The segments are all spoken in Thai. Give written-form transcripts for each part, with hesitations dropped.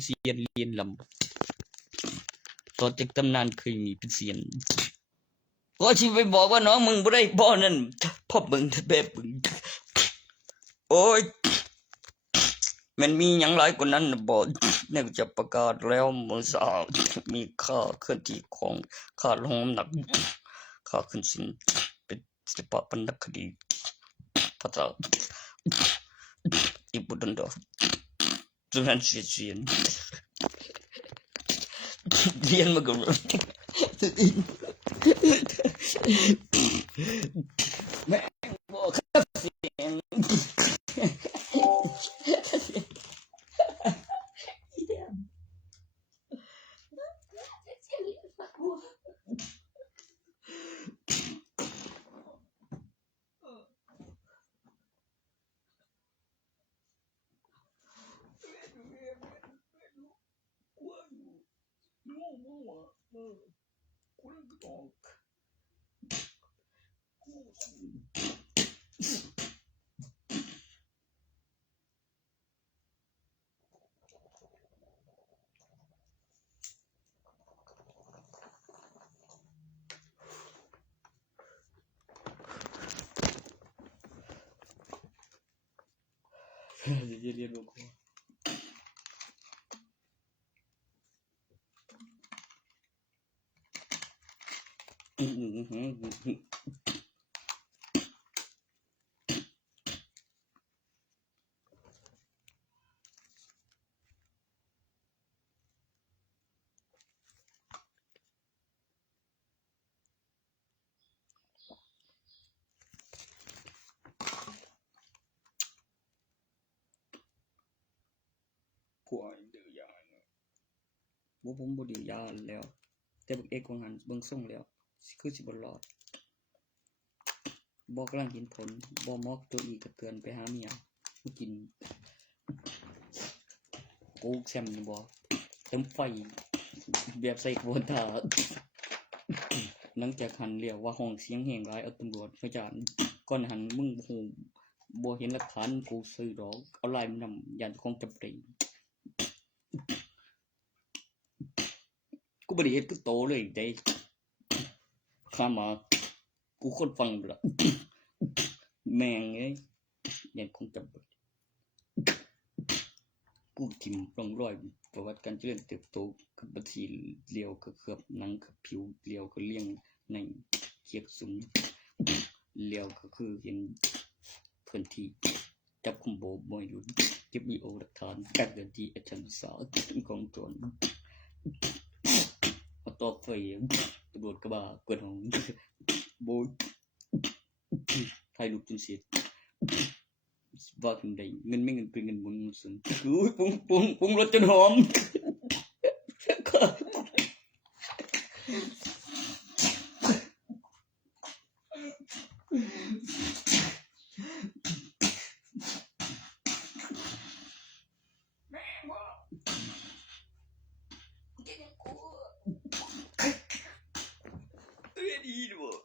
เป็นเซียนเรียนลำต่อจากตำนานเคยมีเป็นเซียนก็สิไปบอกว่าน้องมึงบ่ได้บ่นั่นพ่อมึงแบบมึงโอ้ยมันมีหยังหลายกว่านั้นบ่เนื่องจากประกาศแล้วเมื่อเช้ามีค่าเคลื่อนที่ของค่าลงน้ำหนักค่าขึ้นสินเป็นศิลปะวรรณคดีภาษาอีบุดันดอจุนันเสียนเรียนมาก่อนแม่งบอกครับเสียงเรียนบ่กูผัวดื้อยาบ่ผมบ่ดื้อยาแล้วแต่บักเอกของหันเบิ่งทรงแล้วคือสิบ่รอดบ่กำลังเห็นผลบ่มอกตัวอีกก็เตือนไปหาเมียมากินโกกแซมนี่บ่เต็มไฟแบบใส่กระบวนท่าหลังจากหันเรียกว่าห้องเสียงแหงหลายเอาตำรวจมาจานก่อนหันมึงบ่เห็นหลักฐานกูซื้อดอกเอาลายมันนำย่านของจำเป็นกูบ่ได้เฮ็ดคือโตเลยได้ข้ามากูคนฟังล่ะแม่งเอ้ยย่านของจำเป็นกูทิ่มร่องรอยประวัติการเจริญเติบโตกับบัญชีเลียวกับเคลือบหนังกับผิวเลียวก็เลี้ยงในเคียกสุมเลียวก็คือเห็นพื้นที่จับคุมโบบ่อยรุ่นเก็บวิดีโอหลักฐานการเดินที่อาจารย์สาวของโจรเอาตอกไฟตำรวจกระบะกวนของโบยถ่ายรูปจนเสร็จว่าถึงได้เงินไม่เงินเป็นเงินบุญสุนอุ้ยปุ้งรถจนหอมแม่บ่กินกูดีด้วย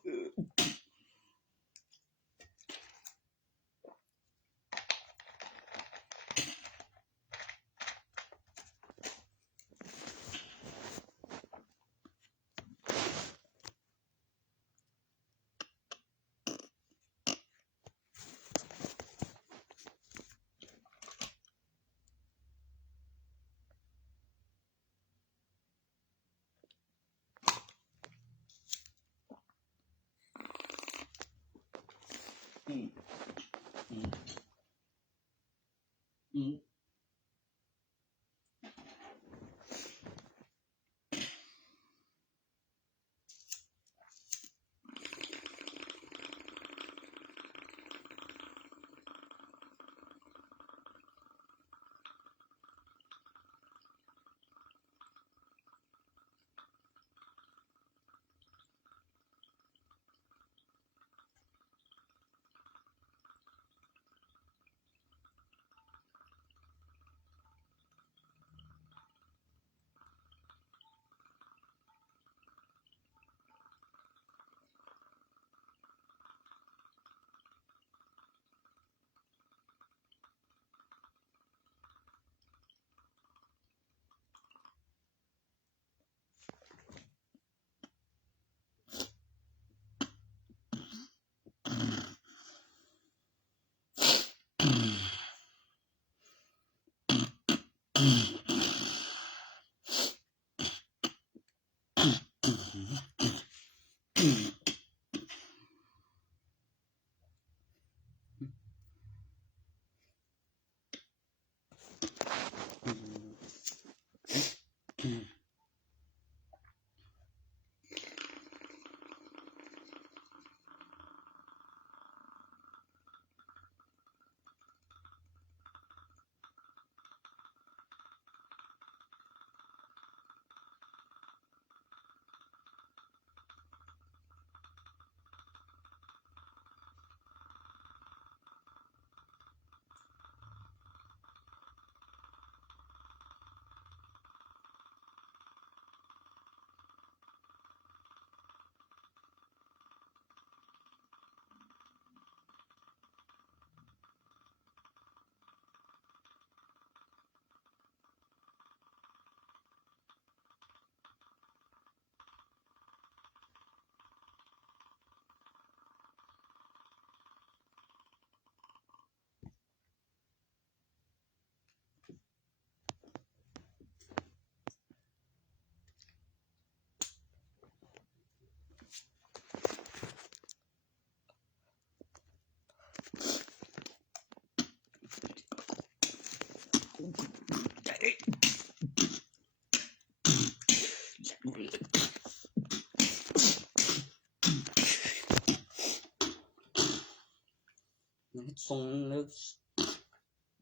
ส่ง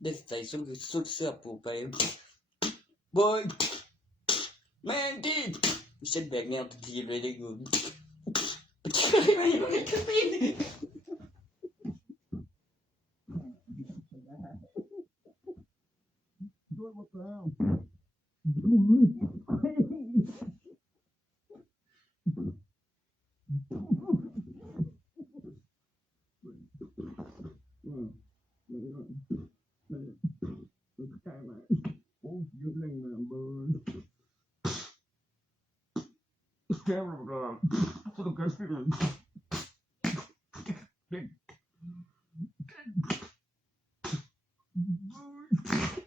ได้ใส่สุดเสื้อปูไปบอยแม่งที่เส้นแบกแนวทันทีเลยได้กูใช่ไหมมันคือปีนด้วยหมดแล้วCamera, fotografering.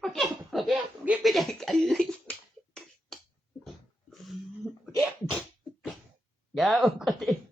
Okay, beda kali. Okay. Jauh kali.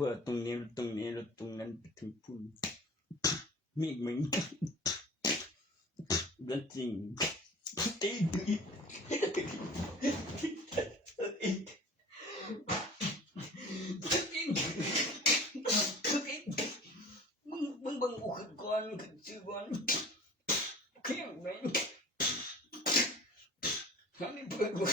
เมื่อตรงนี้แล้วตรงนั้นไปถึงพุ่นมีอีกมั้ยเรื่องจริงตีมึงบังกูขึ้นก่อนขึ้นชื่อก่อนเขียงไหมทำให้เพื่อนกู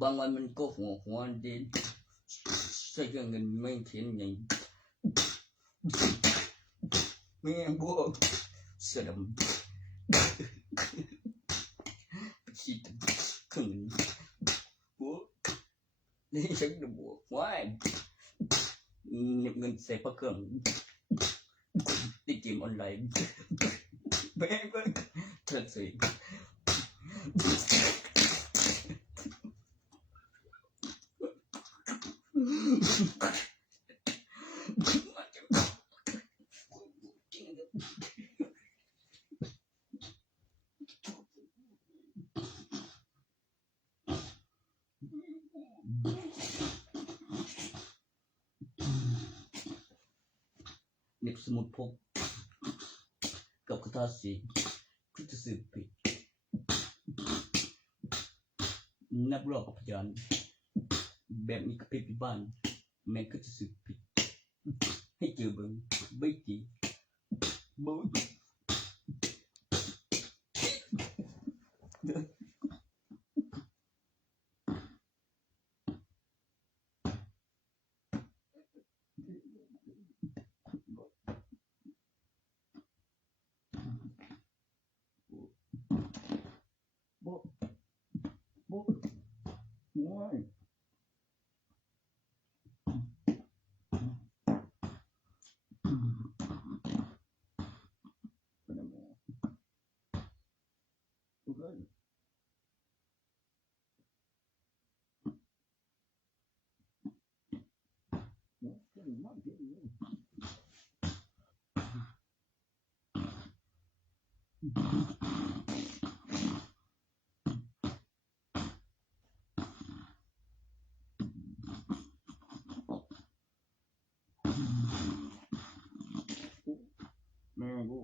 บางวันมันก็หัวเด่นส ส่เครื่องเงินไม่เห็นไงแม่งบ่สะดำคิดเครื่องเงินบ่นี่ฉันบ่ว้ายเงินใส่พระเครื่องติดเกมออนไลน์แม่งก็เถิดสิเน็บสมุดพกกับคาถาสีพิจสืบปิดนับรอบกับพยานแบบนี้กับเพชรบ้านแม่ก็จะสืบผิดให้เจอเบิ่งใบจีบ่ว้ายแม่กู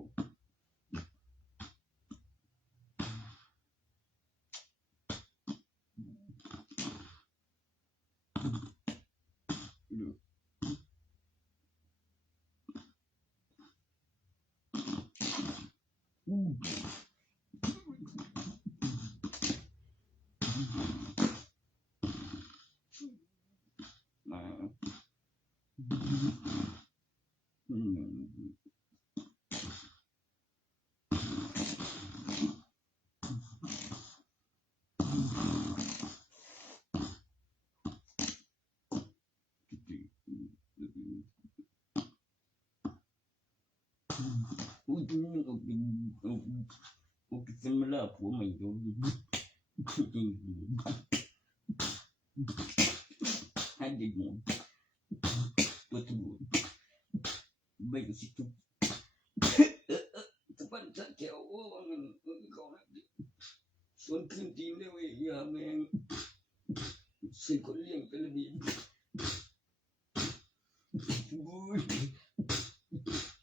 อุ้ยนี่ก็เป็นมาแล้วผัวใหม่อยู่จริงให้เด็กหมดตัวถูกไม่รู้สิทุกทุกวันจะเกี่ยวว่ามันก็ส่วนขึ้นทีมได้เว้ยอย่าแม่งสิ่งคนเลี้ยงเป็นระเบียบอุ้ย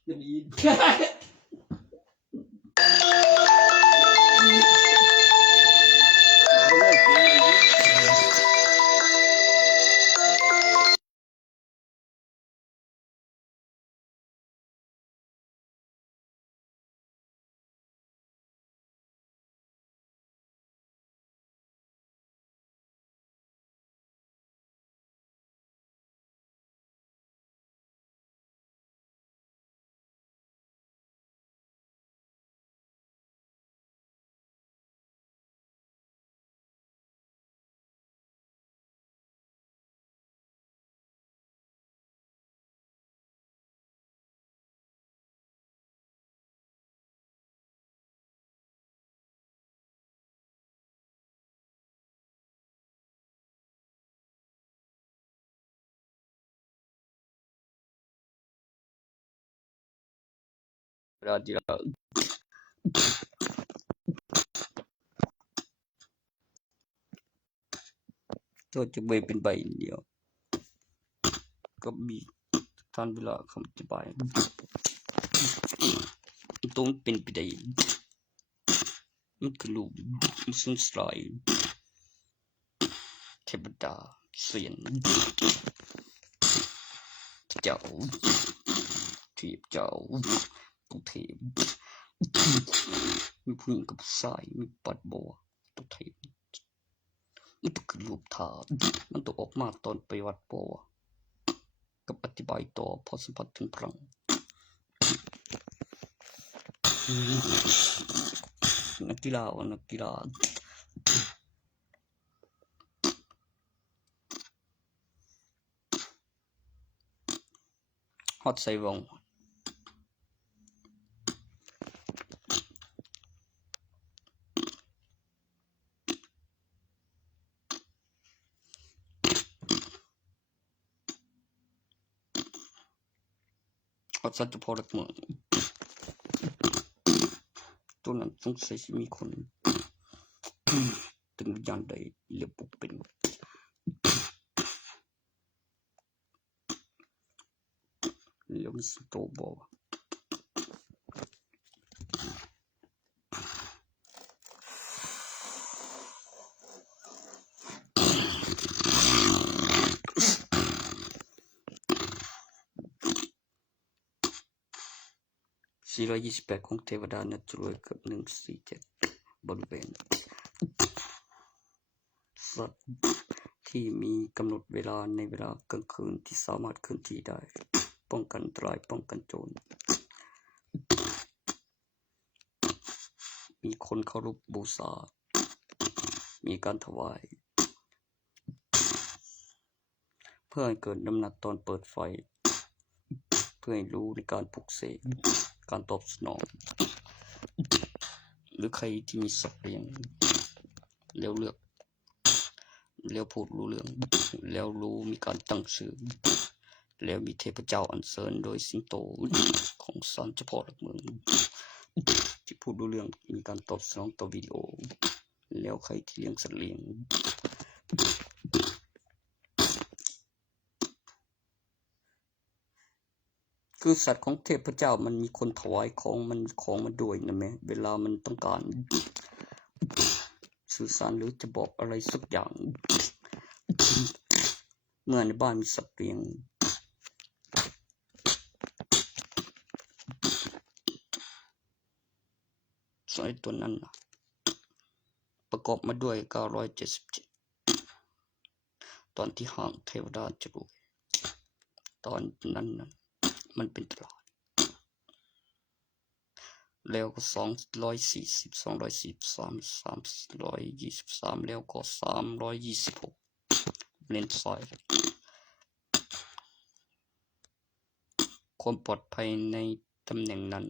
ระเบียบRadio ตัวจะไม่เป็นใบเดียวก็มีท่านเวลาคำอธิบายต้องเป็นไปได้มันคือรูปมันสุนสลายเทพดาเสียนเจ้าเทพเจ้าตุเทพมีผู้หญิงกับผู้ชายมีปัดบัวตุเทพมันต้องคือรูปทาสมันต้องออกมาตอนไปวัดบัว กับอธิบายต่อพอสัมผัสถึงพลังนักกีฬาฮอตไซวงฮอตสัตว์พอรักเมืองตัวนั้นสงสัยจะมีคนถึงยันใดเรียบปุกเป็นเรียบสโตบอ428ของเทวดานัจรวยกับ147บริเวณสัตว์ที่มีกำหนดเวลาในเวลากลางคืนที่สามารถเคลื่อนที่ได้ป้องกันอันตรายป้องกันโจรมีคนเคารพบูชามีการถวายเพื่อให้เกิดน้ำหนักตอนเปิดไฟเพื่อให้รู้ในการปลุกเสกการตอบสนองหรือใครที่มีสัตว์เลี้ยงแล้วเลือกแล้วพูดรู้เรื่องแล้วรู้มีการตั้งชื่อแล้วมีเทพเจ้าอัญเชิญโดยสิงโตของศาลเจ้าพ่อหลักเมืองที่พูดรู้เรื่องมีการตอบสนองต่อวิดีโอแล้วใครที่เลี้ยงสัตว์เลี้ยงคือสัตว์ของเทพเจ้ามันมีคนถวายของมันด้วยนะแม่เวลามันต้องการสื่อสารหรือจะบอกอะไรสักอย่างเมื่อในบ้านมีสัตว์เลี้ยงสายตัวนั้นนะประกอบมาด้วย977ตอนที่ห่างเทวดาจะรวยตอนนั้นมันเป็นตลาดแล้วก็240 243 323แล้วก็326เลนซ้ายความปลอดภัยในตำแหน่งนั้น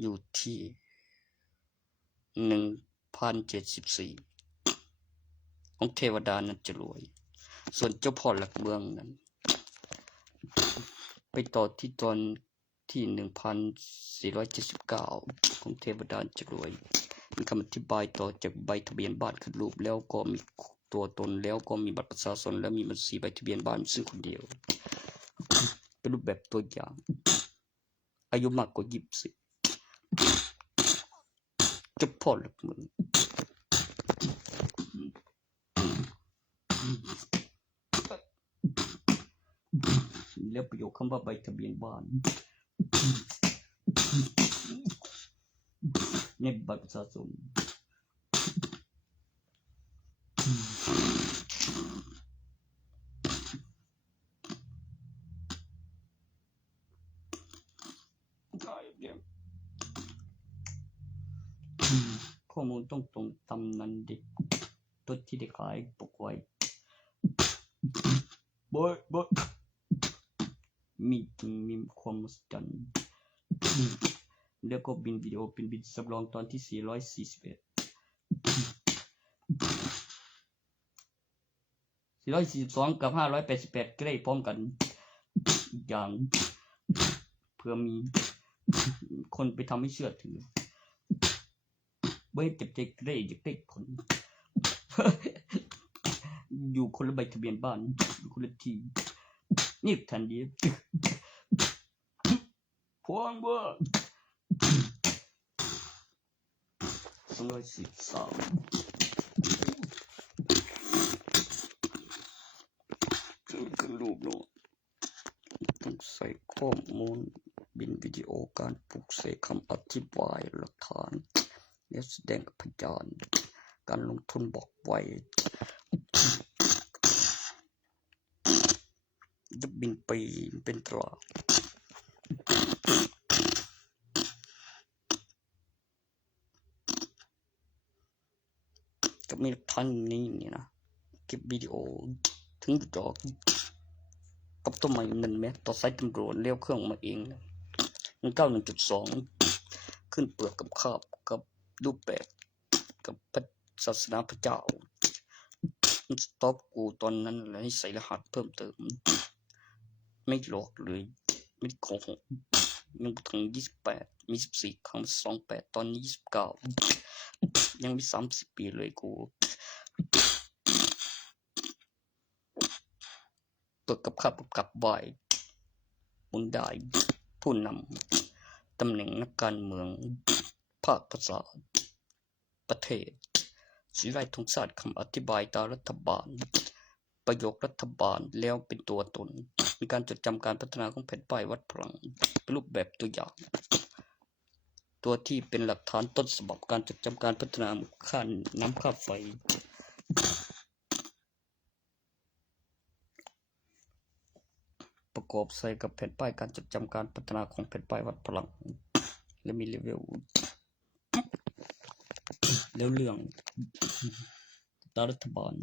อยู่ที่1074ของเทวดานั้นจะรวยส่วนเจ้าพ่อหลักเมืองนั้นไปต่อที่ตอนที่1479ของเทวดาจะรวยมีคำอธิบายต่อจากใบทะเบียนบ้านขึ้นรูปแล้วก็มีตัวตนแล้วก็มีบัตรประชาชนแล้วมีบัญชีใบทะเบียนบ้านซึ่งคนเดียวเป็นรูปแบบตัวอย่างอายุมากกว่า20เจ้าพ่อหลักเมืองแล้วประโยคคำว่าใบทะเบียนบ้านในบัตรประชาชนข้อมูลต้องตรงตามนั้นเด็กตัวที่ได้ขายปกไว้บอยมีความมหัศจรรย์แล้วก็บินวิดีโอเป็นบินสำรองตอนที่441 442กับ588ใกล้พร้อมกันอย่างเพื่อมีคนไปทำให้เชื่อถือเบ้เจ็บใจใกล้จะใกล้คนอยู่คนละใบทะเบียนบ้านอยู่คนละที่นี่ทันดีพวงบ่243ขึ้นรูปโน้ตต้องใส่ข้อมูลบินวิดีโอการปลุกเสกคำอธิบายหลักฐานและแสดงพยานการลงทุนบอกไว้ บินไปเป็นตลาดก็มีท่านนี้นี่นะเก็บวิดีโอถึงจอกับตัวใหม่1 เมตรต่อสายตำรวจเลี้ยวเครื่องมาเอง191.2ขึ้นเปลือกกับคาบกับรูปแบบกับพระศาสนาพระเจ้าสต็อปกูตอนนั้นแล้วให้ใส่รหัสเพิ่มเติมไม่หลอกเลยไม่โกหกยังถึง28มี14ครั้ง28ตอนนี้29ยังมี30 ปีเลยกูเปิดกับข้ากับใบมึงได้ผู้นำตำแหน่งนักการเมืองภาคภาษาประเทศสีไรทงศาสตร์คำอธิบายตามรัฐบาลประโยครัฐบาลแล้วเป็นตัวตนมีการจดจำการพัฒนาของแผ่นป้ายวัดพลังเป็นรูปแบบตัวอย่างตัวที่เป็นหลักฐานต้นฉบับการจดจำการพัฒนาค่าน้ำค่าไฟประกอบใส่กับแผ่นป้ายการจดจำการพัฒนาของแผ่นป้ายวัดพลังและมีเลเวลแล้วเรื่องตามรัฐบาล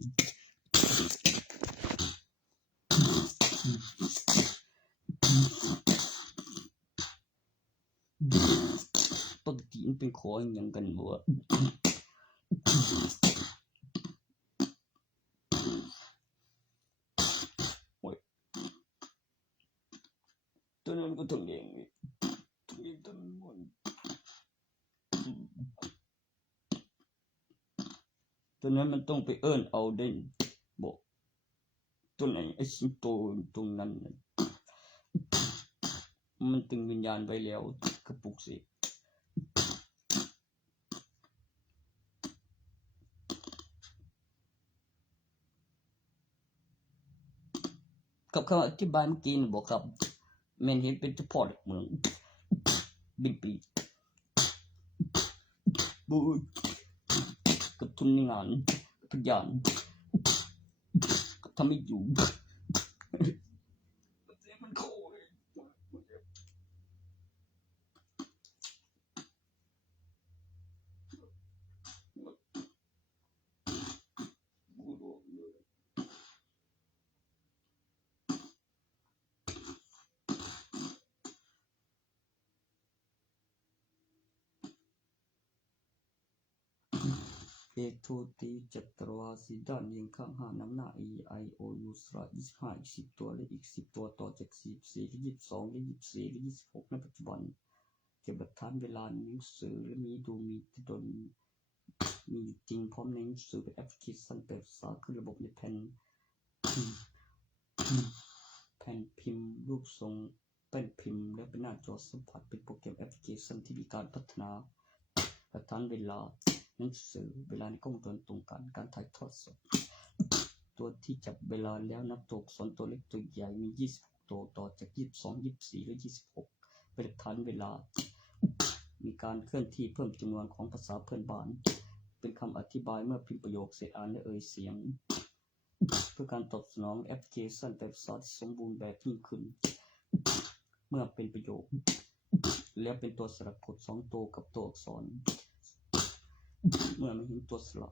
ปกติมันเป็นขออย่างกันบ่โอ้ยตัวนั้นก็ต้องเลี้ยงต้นมันตัวนั้นมันต้องไปเอิ้นเอาเด่นบอกตัวไหนไอ้สิงโตตรงนั้นมันตึงวิญญาณไว้แล้วกระปุกเสกกับคำอธิบายเมื่อกี้บอกครับแม่นเห็นเป็นเฉพาะเมืองบินปีบูกับทุนในงานพยานกับทำให้อยู่มันโคเอโทตีจัตรวาสีด้านเรียงข้าง5นำหน้า e i o u สระ25อีก10ตัวและอีก10ตัวต่อจาก44หรือ22หรือ24หรือ26ในปัจจุบันเก็บหลักฐานเวลาในหนังสือและมีที่ตนมีจริงพร้อมในหนังสือเป็นแอปพลิเคชันแปลภาษาขึ้นระบบในแผ่นพิมพ์รูปทรงแป้นพิมพ์และเป็นหน้าจอสัมผัสเป็นโปรแกรมแอปพลิเคชันที่มีการพัฒนาหลักฐานเวลาหนังสือเวลาในกล้องวงจรตรงกันการถ่ายทอดสดตัวที่จับเวลาแล้วนับตัวอักษรตัวเล็กตัวใหญ่มี26ตัวต่อจาก22 24หรือ26เป็นหลักฐานเวลามีการเคลื่อนที่เพิ่มจำนวนของภาษาเพื่อนบ้านเป็นคำอธิบายเมื่อพิมพ์ประโยคเสร็จอ่านและเอ่ยเสียงเพื่อการตอบสนองแอปพลิเคชันแปลภาษาที่สมบูรณ์แบบยิ่งขึ้นเมื่อเป็นประโยคแล้วเป็นตัวสระกด2ตัวกับตัวอักษรเมื่อไม่เห็นตัวสระ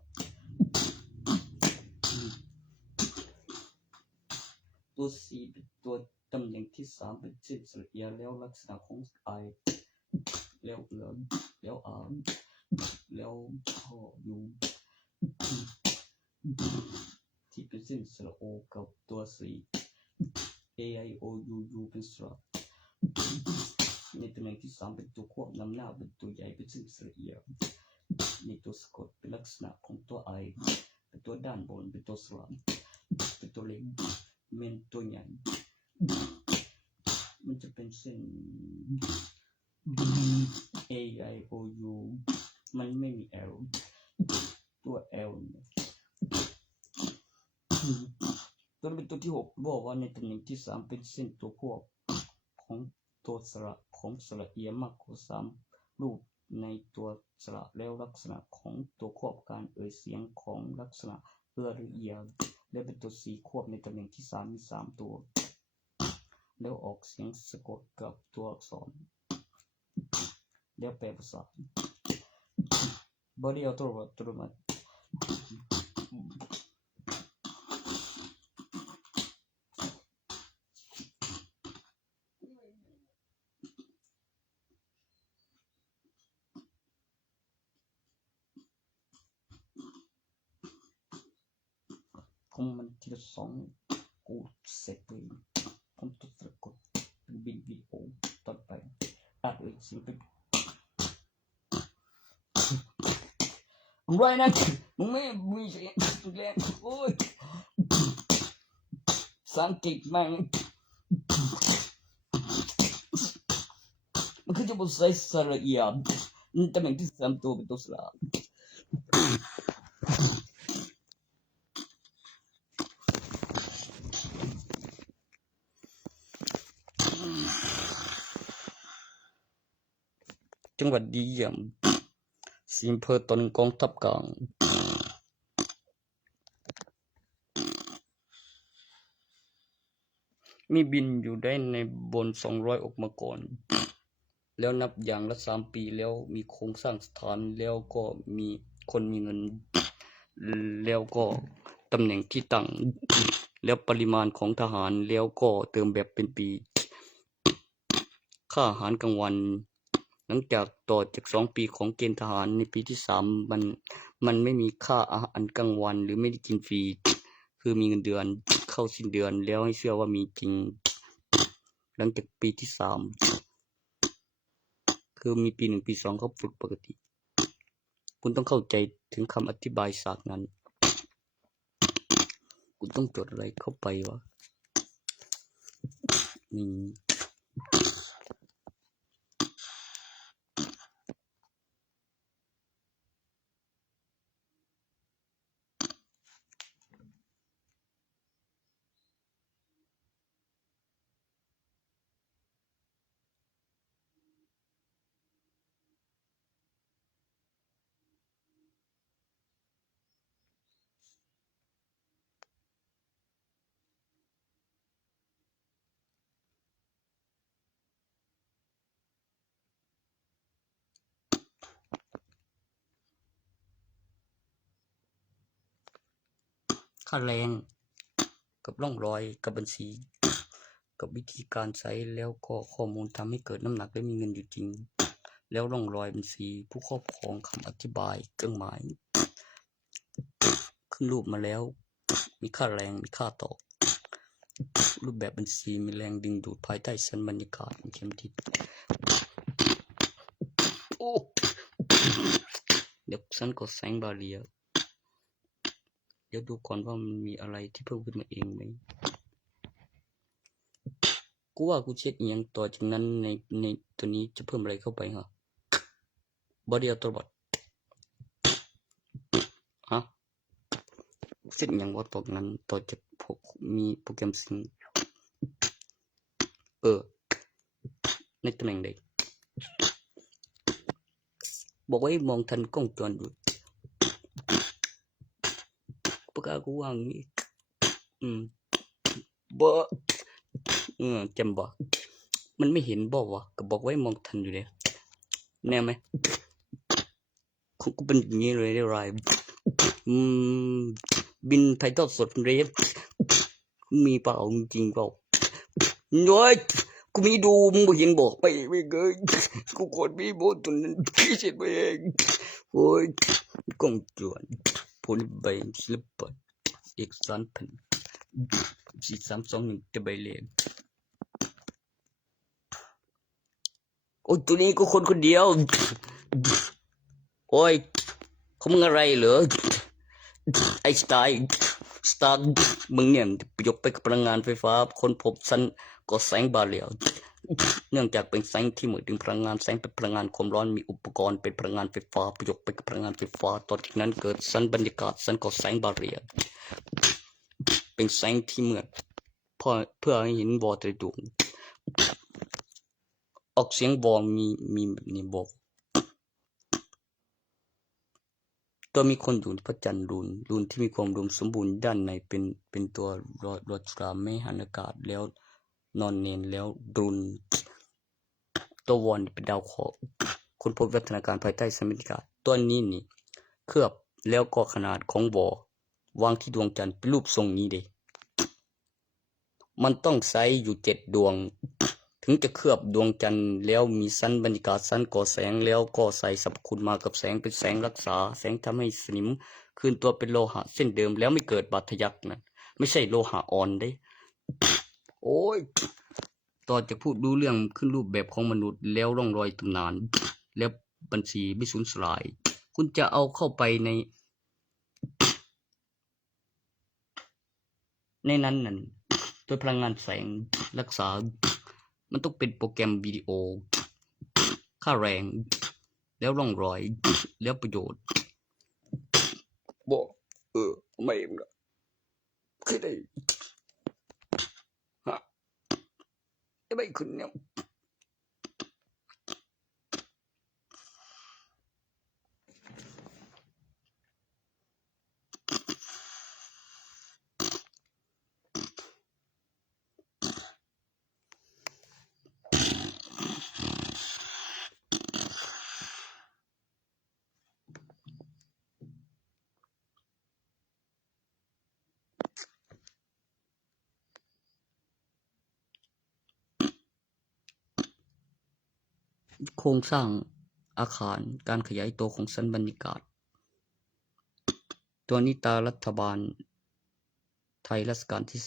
ตัว C เป็นตัวตำแหน่งที่3เป็นชื่อสระเอียแล้วลักษณะของ I แล้วแล้ว R แล้วพอ U ที่เป็นเส้นสระโอกับตัว C A I O U U เป็นสระในตำแหน่งที่3เป็นตัวควบนำหน้าเป็นตัวใหญ่เป็นเส้นสระเอียในตัวสะกดเป็นลักษณะของตัว I เป็นตัวด้านบนเป็นตัวสระเป็นตัวเล็กเมนตัวใหญ่มันจะเป็นเส้น A I O U มันไม่มี L ตัว L ตัวเป็นตัวที่6บอกว่าในตำแหน่งที่3เป็นเส้นตัวควบของตัวสระของสระเอียมากกว่า3รูปในตัวสระแล้วลักษณะของตัวควบการเอ่ยเสียงของลักษณะหรือเอียและเป็นตัว4ควบในตำแหน่งที่3มี3ตัว แล้วออกเสียงสะกดกับตัวอักษรแล้วแปลภาษา Body automatic ผมมันทีละสองกูเสร็จเลยผมตัวสะกดเป็นบินวิดีโอต่อไปอัดเลยสิ่งเป็นไรนะมึงไม่มีเสียงแรงโอ้ยสังเกตมันมันคือจะบอกใส่สระเอียดตำแหน่งที่3ตัวเป็นตัวสระจังหวัดดีเยี่ยมสิมเพอตนกองทัพกลางมีบินอยู่ได้ในบน200อกมาก่อนแล้วนับอย่างละ3 ปีแล้วมีโครงสร้างสถานแล้วก็มีคนมีเงินแล้วก็ตำแหน่งที่ตั้งแล้วปริมาณของทหารแล้วก็เติมแบบเป็นปีค่าอาหารกลางวันหลังจากต่อจาก2 ปีของเกณฑ์ทหารในปีที่3มันไม่มีค่าอาหารกลางวันหรือไม่ได้กินฟรีคือมีเงินเดือนเข้าสิ้นเดือนแล้วให้เชื่อว่ามีจริงหลังจากปีที่3คือมีปี1ปี2เขาฝึกปกติคุณต้องเข้าใจถึงคำอธิบายศาสตร์นั้นคุณต้องจดอะไรเข้าไปวะนี่ค่าแรงกับร่องรอยกับบัญชีกับวิธีการใช้แล้วก็ข้อมูลทำให้เกิดน้ำหนักและมีเงินอยู่จริงแล้วร่องรอยบัญชีผู้ครอบครองคำอธิบายเครื่องหมายขึ้นรูปมาแล้วมีค่าแรงมีค่าตอกรูปแบบบัญชีมีแรงดึงดูดภายใต้ชั้นบรรยากาศเข็มทิศโอ้เดี๋ยวฉันกดแสงบาเรียเดี๋ยวดูก่อนว่ามันมีอะไรที่เพิ่มขึ้นมาเองไหมกูว่ากูเช็คอย่างต่อจากนั้นในตัวนี้จะเพิ่มอะไรเข้าไปฮะบอดี้อัตโนมัติฮะเช็คอย่างว่าต่อจากนั้นต่อจากมีโปรแกรมซิงในตำแหน่งใดบอกไว้มองทันกล้องจรอยู่ปากกากูวางนี่บ่จำบ่มันไม่เห็นบ่วะก็บอกไว้มองทันอยู่เลยแน่ไหมกูเป็นอย่างนี้เลยได้ไรบินไทยทอดสดเรฟมีเปล่าจริงเปล่าน้อยกูมีดูมึงบ่เห็นบอกไปไม่เคยกูกดมีโบตุนพี่เสร็จไปเองโอ้ยกล้องจวนผลใบศิลปะเอกสารพัน4321จะใบเล่มโอ้ยตัวนี้ก็คนเดียวโอ้ยเขามึงอะไรเหรอไอ้สไตล์มึงเนี่ยยกไปกับพลังงานไฟฟ้าคนพบสั้นก็แสงบาเรียเนื่องจากเป็นแสงที่เหมือนถึงพลังงานแสงเป็นพลังงานความร้อนมีอุปกรณ์เป็นพลังงานไฟฟ้าประโยคไปกับพลังงานไฟฟ้าตอนนั้นเกิดสั้นบรรยากาศสั้นก็แสงบาเรียเป็นแสงที่เหมือนเพื่อให้เห็นวอเตอร์ดวงออกเสียงวอมีแบบนี้บอกตัวมีคนอยู่พระจันทร์รูนที่มีความรวมสมบูรณ์ด้านในเป็นตัวรอดจุฬาไม่หันอากาศแล้ว นอนเนนแล้วรุนตัววอนเป็นดาวเคราะห์ค้นพบวัฒนาการภายใต้สมมติการตัวนี้นี่เคลือบแล้วก็ขนาดของวอวางที่ดวงจันทร์เป็นรูปทรงนี้เด้มันต้องใช้อยู่7 ดวงถึงจะเคลือบดวงจันทร์แล้วมีชั้นบรรยากาศชั้นก่อแสงแล้วก็ใส่สรรพคุณมากับแสงเป็นแสงรักษาแสงทำให้สนิมคืนตัวเป็นโลหะเส้นเดิมแล้วไม่เกิดบาดทะยักนั่นไม่ใช่โลหะอ่อนเด้โอ้ยต่อจากพูดดูเรื่องขึ้นรูปแบบของมนุษย์แล้วร่องรอยตำนานแล้วบัญชีไม่สูญสลายคุณจะเอาเข้าไปในนั้นนั่นโดยพลังงานแสงรักษามันต้องเป็นโปรแกรมวิดีโอค่าแรงแล้วร่องรอยแล้วประโยชน์บอกไม่นะคือได้ฮะไม่ขึ้นเนี่ยโครงสร้างอาคารการขยายตัวของชั้นบรรยากาศตัวนี้ตารัฐบาลไทยรัชกาลที่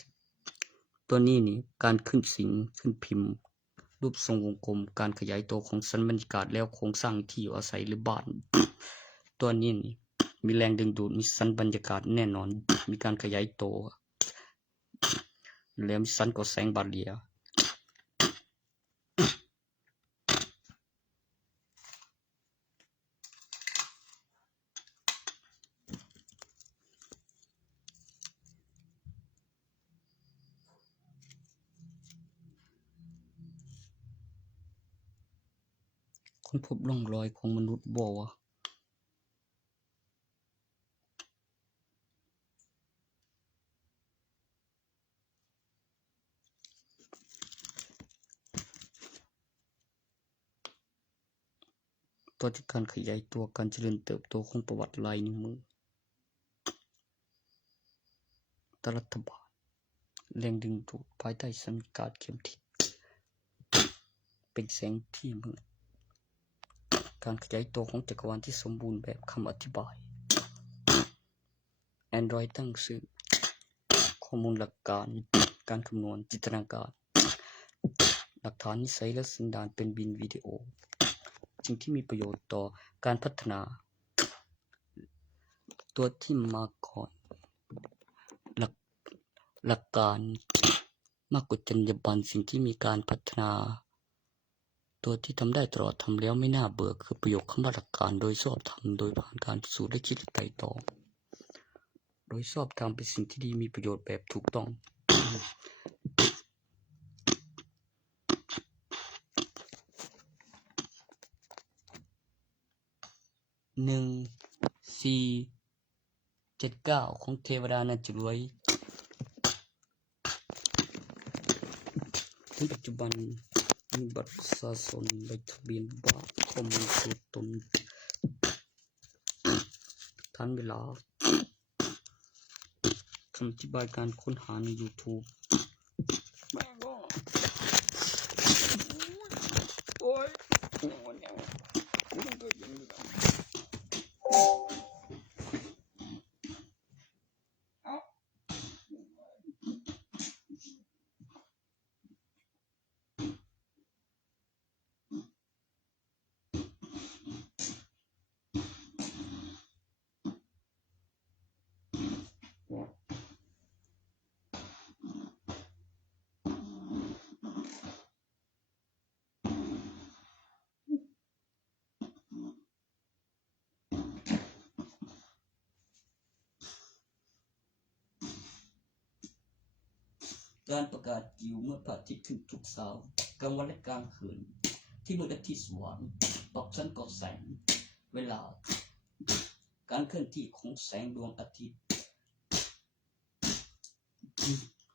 10ตัวนี้นี่การขึ้นสิงขึ้นพิมพ์รูปทรงวงกลมการขยายตัวของชั้นบรรยากาศแล้วโครงสร้างที่อยู่อาศัยหรือบ้านตัวนี้นี่มีแรงดึงดูดมีชั้นบรรยากาศแน่นอนมีการขยายตัวแล้วมีชั้นก่อแสงบาเรียค้นพบร่องรอยของมนุษย์บ่วะต่อจากการขยายตัวการเจริญเติบโตของประวัติลายนิ้วมือรัฐบาลแรงดึงดูดภายใต้สมการเข็มทิศเป็นแสงที่มืดการขยายตัวของจักรวาลที่สมบูรณ์แบบคำอธิบาย Android ตั้งชื่อข้อมูลหลักการคำนวณจินตนาการหลักฐานนิสัยและสันดานเป็นบินวิดีโอสิ่งที่มีประโยชน์ต่อการพัฒนาตัวที่มาก่อนหลักการมากกว่าจรรยาบรรณสิ่งที่มีการพัฒนาตัวที่ทำได้ตลอดทำแล้วไม่น่าเบื่อคือประโยคคำว่าหลักการโดยชอบธรรมโดยผ่านการพิสูจน์และคิดไตร่ตรองโดยชอบธรรมเป็นสิ่งที่ดีมีประโยชน์แบบถูกต้อง 1479ของเทวดานั้นจะรวยในปัจจุบันมีบัตรประชาชนใบทะเบียนบ้านข้อมูลตัวตนทันเวลาคำอธิบายการค้นหาใน YouTube โอ้ยการประกาศกิวเมื่อพระอาทิตย์ขึ้นทุกเช้ากลางวันและกลางคืนที่มืดและที่สว่างตอกชั้นก่อแสงเวลาการเคลื่อนที่ของแสงดวงอาทิตย์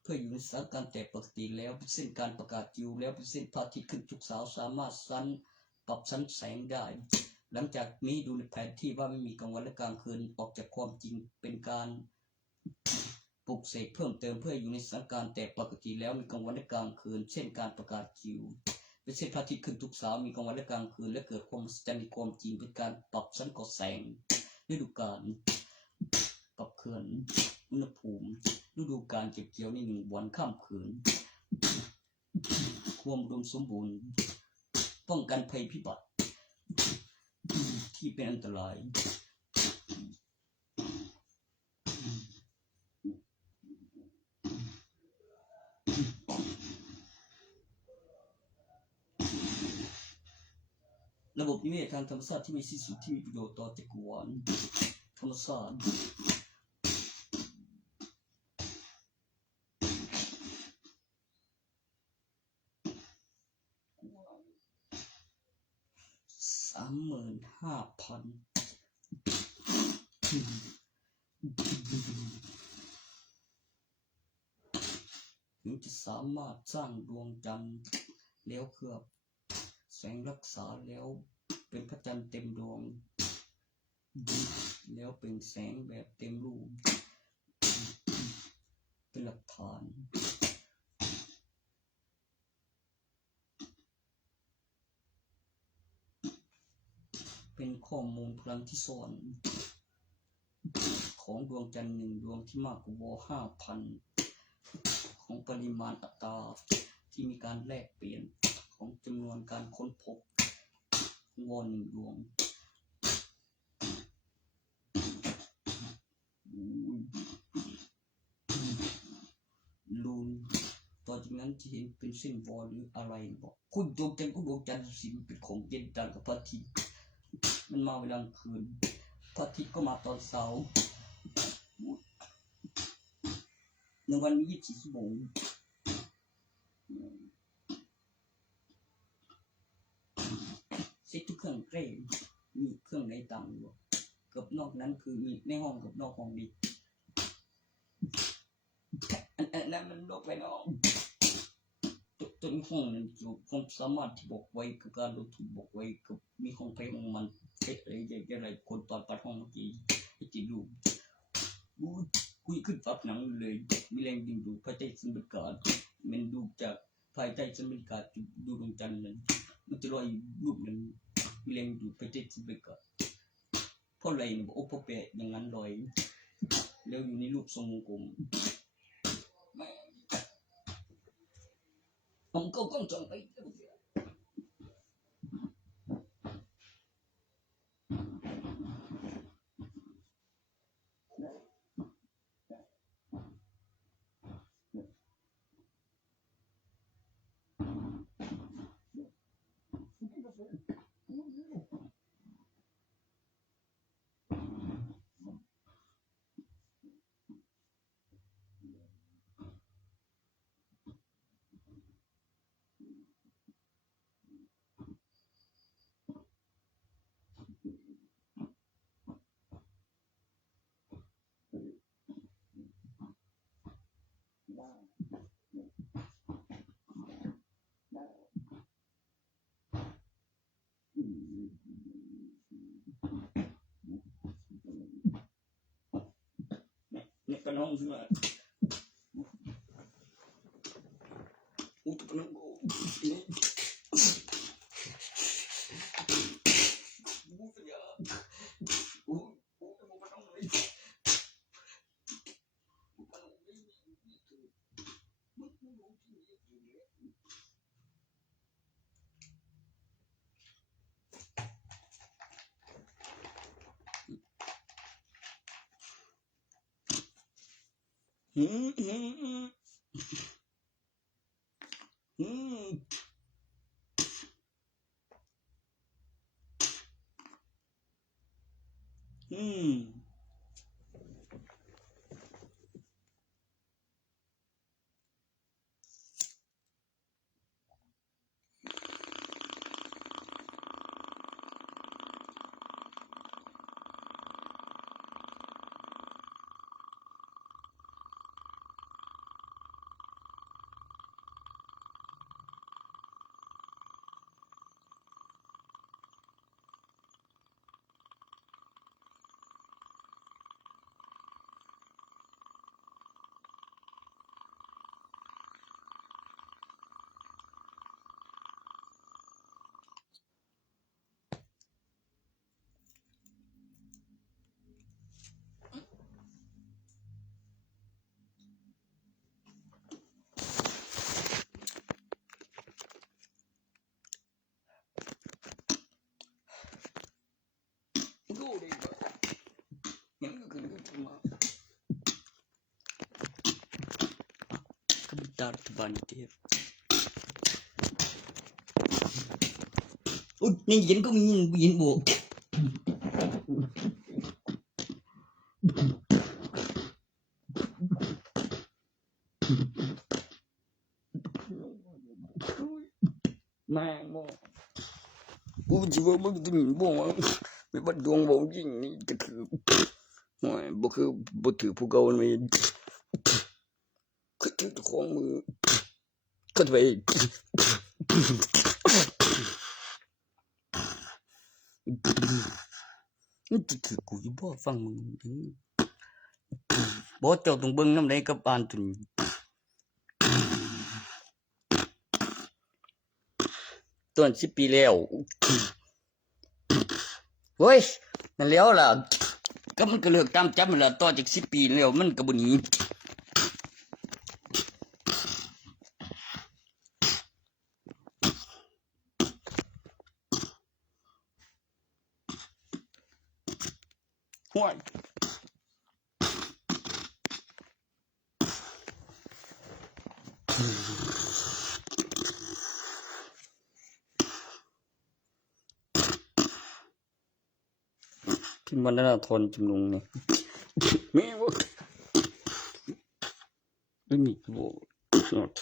เพื่ออยู่ในสถานการณ์แต่ปกติแล้วเส้นการประกาศอยู่แล้วเส้นพระอาทิตย์ขึ้นทุกเช้าสามารถปรับชั้นแสงได้หลังจากนี้ดูในแผนที่ว่าไม่มีกลางวันและกลางคืนออกจากความจริงเป็นการปลุกเสกเพิ่มเติมเพื่ออยู่ในสถานการณ์แต่ปกติแล้วมีกลางวันและกลางคืนเช่นการประกาศอยู่เป็นเส้นพระอาทิตย์ขึ้นทุกเช้ามีกลางวันและกลางคืนและเกิดความมหัศจรรย์ในความจริงเป็นการปรับชั้นก่อแสงฤดูกาลปรับเคลื่อนอุณหภูมิฤดูกาลเก็บเกี่ยวใน1วันค่ำคืนความอุดมสมบูรณ์ป้องกันภัยพิบัติที่เป็นอันตรายระบบนิเวศทางธรรมชาติที่มีสิ้นสุดที่มีประโยชน์ต่อจักรวาลธรรมชาติ35,000 ถึงจะสามารถสร้างดวงจันทร์แล้วเคลือบแสงรักษาแล้วเป็นพระจันทร์เต็มดวงแล้วเป็นแสงแบบเต็มรูปเป็นหลักฐานเป็นข้อมูลพลังที่ซ่อนของดวงจันทร์1ดวงที่มากกว่า 5,000 ของปริมาณอัตราที่มีการแลกเปลี่ยนของจำนวนการค้นพบว1ดวงลูนต่อจากนั้นจะเห็นเป็นเส้นวอลหรืออะไรบอกคุณดวงจันทร์สิเป็นของเย็นจันทร์กับพระอาทิตย์มันมาเวลากลางคืนพระอาทิตย์ก็มาตอนเช้า1วันมี24ชั่วโมงเซ็ตทุกเครื่องเร่มีเครื่องไหนต่างอยู่กับนอกนั้นคือมีในห้องกับนอกห้องดีอันนั้นมันนอกไปนอกต้นห้องนั้นอยู่ความสามารถที่บอกไว้กับการลงทุนบอกไว้กับมีห้องไปของมันอะไรคนตอนปัดห้องเมื่อกี้ที่ดูคุยขึ้นปับหนังเลยมีแรงดึงดูดภายใต้ชั้นบรรยากาศมันดูจากภายใต้ชั้นบรรยากาศดูดวงจันทร์นั้นมันจะลอยรูปนั้นมีแรงดูดภายใต้ชั้นบรรยากาศเพราะอะไรเนี่ยโอ้พ่อแปะอย่างนั้นลอยแล้วอยู่ในรูปทรงวงกลมผมก็ก้องจองไปเนี่ยกันห้องใช่ไหมอุตปนังโก ตารัฐบาลเทพอุ๊ยนี่เย็นก็มีเย็นบวกแม่งบ่กูสิว่ามึงสิบ่ไม่บัดดวงบ่จริงนี่ก็คือโอ้ยบ่คือบ่ถือผู้เก่ามันคือถือของมือก็ไปนี่คือกูอยู่บ่ฟังมึงบ่เจ้าต้องเบิ่งนำใดกับอ่านตุนตอน10ปีแล้วโอ้ยนั่นแล้วล่ะก็มันก็เลิกตามจับมันล่ะต่อจาก10ปีแล้วมันก็บ่หนีห้วยที่มันน่าทนจำนงนี่แม่บ่ไม่มีบ่ not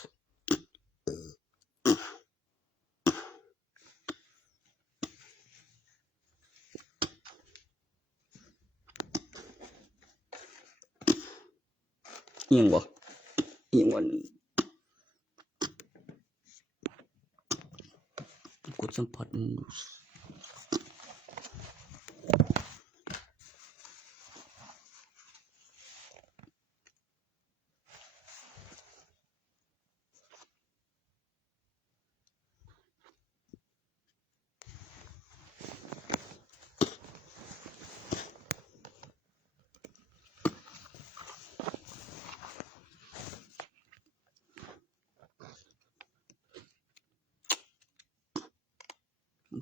อีหยังบ่อีหยังวันกดสัมผัส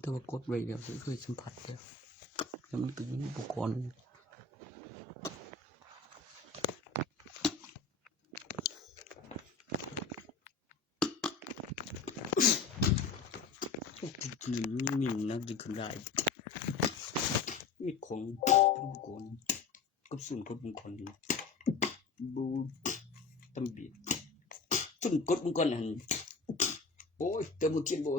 แต่ว่ากดไว้แล้วเคยสัมผัสแล้วแล้วมันก็อยู่ในอุปกรณ์นิ่มๆนะดึกได้มีของอุปกรณ์กับส่วนกดอุปกรณ์บูตำบิดส่วนกดอุปกรณ์นั่นโอ้ยแต่บ่เขียนบ่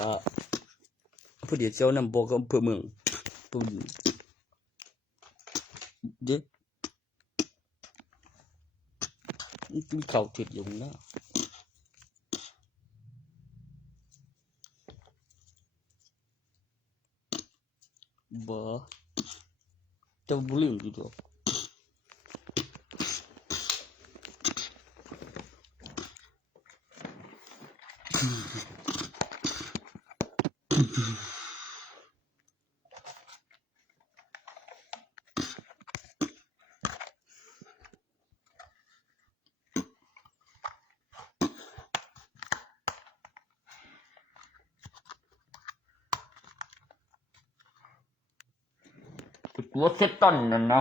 ล่ะพอดีเจ้านำบอกอำเภอเมืองปุ่นเด็กมีข่าวถิดอยู่นะบ่เจ้าบ่ลืมอยู่ดอกตัวเซตตันนั่นนะ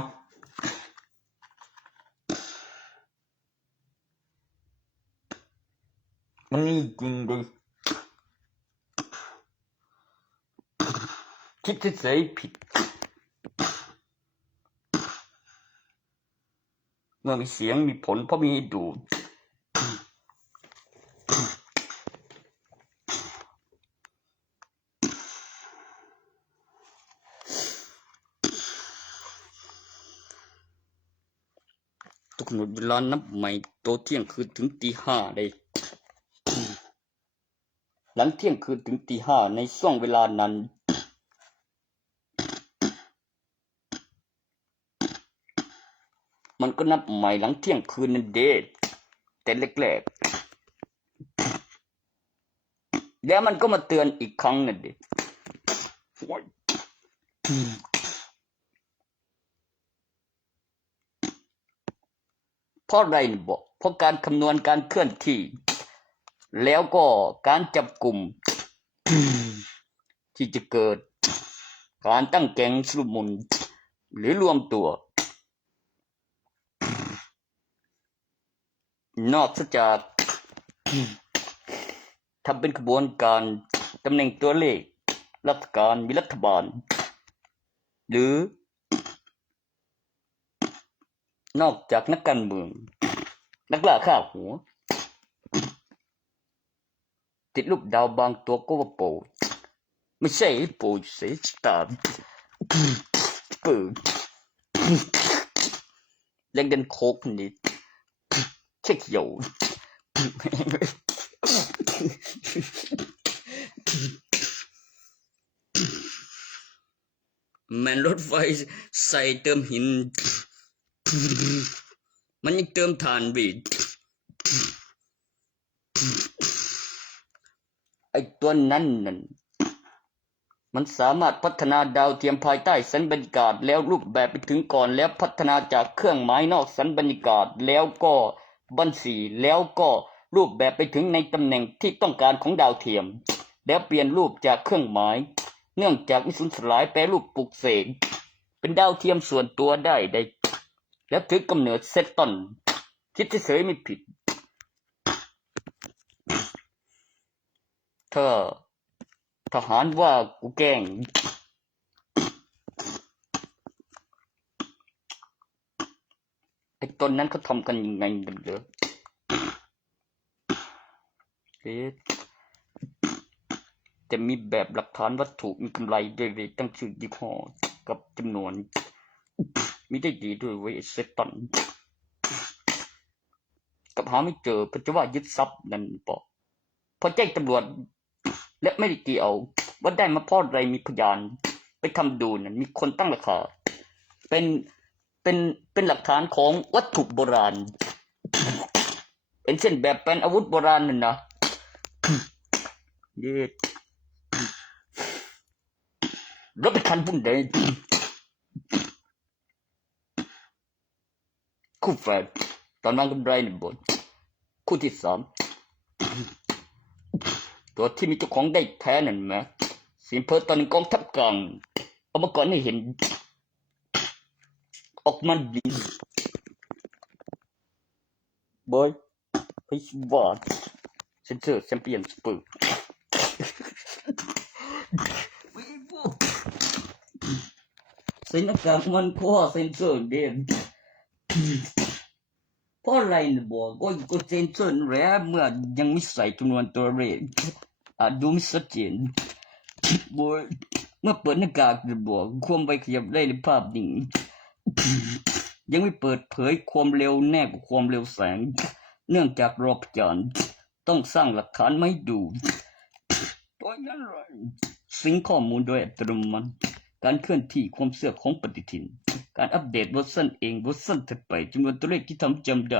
มันนี่จริงดิคิดที่ใส่ผิด เมื่อมีเสียงมีผลเพราะมีให้ดูทุกหนุดเวลานับใหม่โตเที่ยงคืนถึงตี 5ได้หลังเที่ยงคืนถึงตี 5ในช่วงเวลานั้นมันก็นับใหม่หลังเที่ยงคืนนั่นเด้แต่แรกๆแล้วมันก็มาเตือนอีกครั้งนั่นเด้เพราะอะไรบอกเพราะการคำนวณการเคลื่อนที่แล้วก็การจับกลุ่มที่จะเกิดการตั้งแก๊งชุลมุนหรือรวมตัวนอกจากทำเป็นขบวนการตำแหน่งตัวเลขรัฐการมีรัฐบาลหรือนอกจากนักการเมืองนักล่าฆ่าหัวติดรูปดาวบางตัวก็ว่าโปไม่ใช่โปเสียตาเปิดเล่นกันโคกนี่เช็คเหี่ยวแมนรถไฟใส่เติมหินมันยังเติมถ่านบีดไอ้ตัวนั้นมันสามารถพัฒนาดาวเทียมภายใต้สันบรรยากาศแล้วรูปแบบไปถึงก่อนแล้วพัฒนาจากเครื่องหมายนอกสันบรรยากาศแล้วก็บัญชีแล้วก็รูปแบบไปถึงในตำแหน่งที่ต้องการของดาวเทียมแล้วเปลี่ยนรูปจากเครื่องหมายเนื่องจากวิสุทธิสลายแปรรูปปลุกเสกเป็นดาวเทียมส่วนตัวได้แล้วถือกำเนิดเซตตอนคิดเฉยๆไม่ผิดถ้าทหารว่ากูแกล้งไอ้ตนนั้นเขาทำกันยังไงกันเหรอจะมีแบบหลักฐานวัตถุมีกำไรด้วยเลยตั้งชื่อยี่ห้อกับจำนวนมีได้ดีด้วยเว้ยเซตตันกับหาไม่เจอเพราะจะว่ายึดทรัพย์นั่นปะพอแจ้งตำรวจและไม่ได้เกี่ยวว่าได้มาเพราะอะไรมีพยานไปทำดูนั่นมีคนตั้งราคาเป็นหลักฐานของวัตถุโบราณเป็นเช่นแบบเป็นอาวุธโบราณนั่นนะเย็ดรถไปคันพุ่นเดนคู่แฝดตอนนั้นกำไรในบทคู่ที่สามตัวที่มีเจ้าของได้แท้นั่นไหมสิงเพอตอนกองทัพกลางเอามาก่อนให้เห็นออกมาดีบอยไอ้ว่าเซนเซอร์แชมเปี้ยนสเปอร์ใส่หน้ากากมันคอเซนเซอร์เด่นเพราะอะไรนะบอกก็เซนเซอร์แร้เมื่อยังไม่ใส่จำนวนตัวเลขดูไม่ชัดเจนบอยเมื่อเปิดหน้ากากจะบอกความไปขยับได้ในภาพนิ่งยังไม่เปิดเผยความเร็วแน่กว่าความเร็วแสงเนื่องจากรอพยานต้องสร้างหลักฐานไม่ดูตัวนั้นเลยซิงข้อมูลโดยอัตโนมัติการเคลื่อนที่ความเสื่อมของปฏิทินการอัปเดตเวอร์ชันเองเวอร์ชันถัดไปจำนวนตัวเลขที่ทำจำได้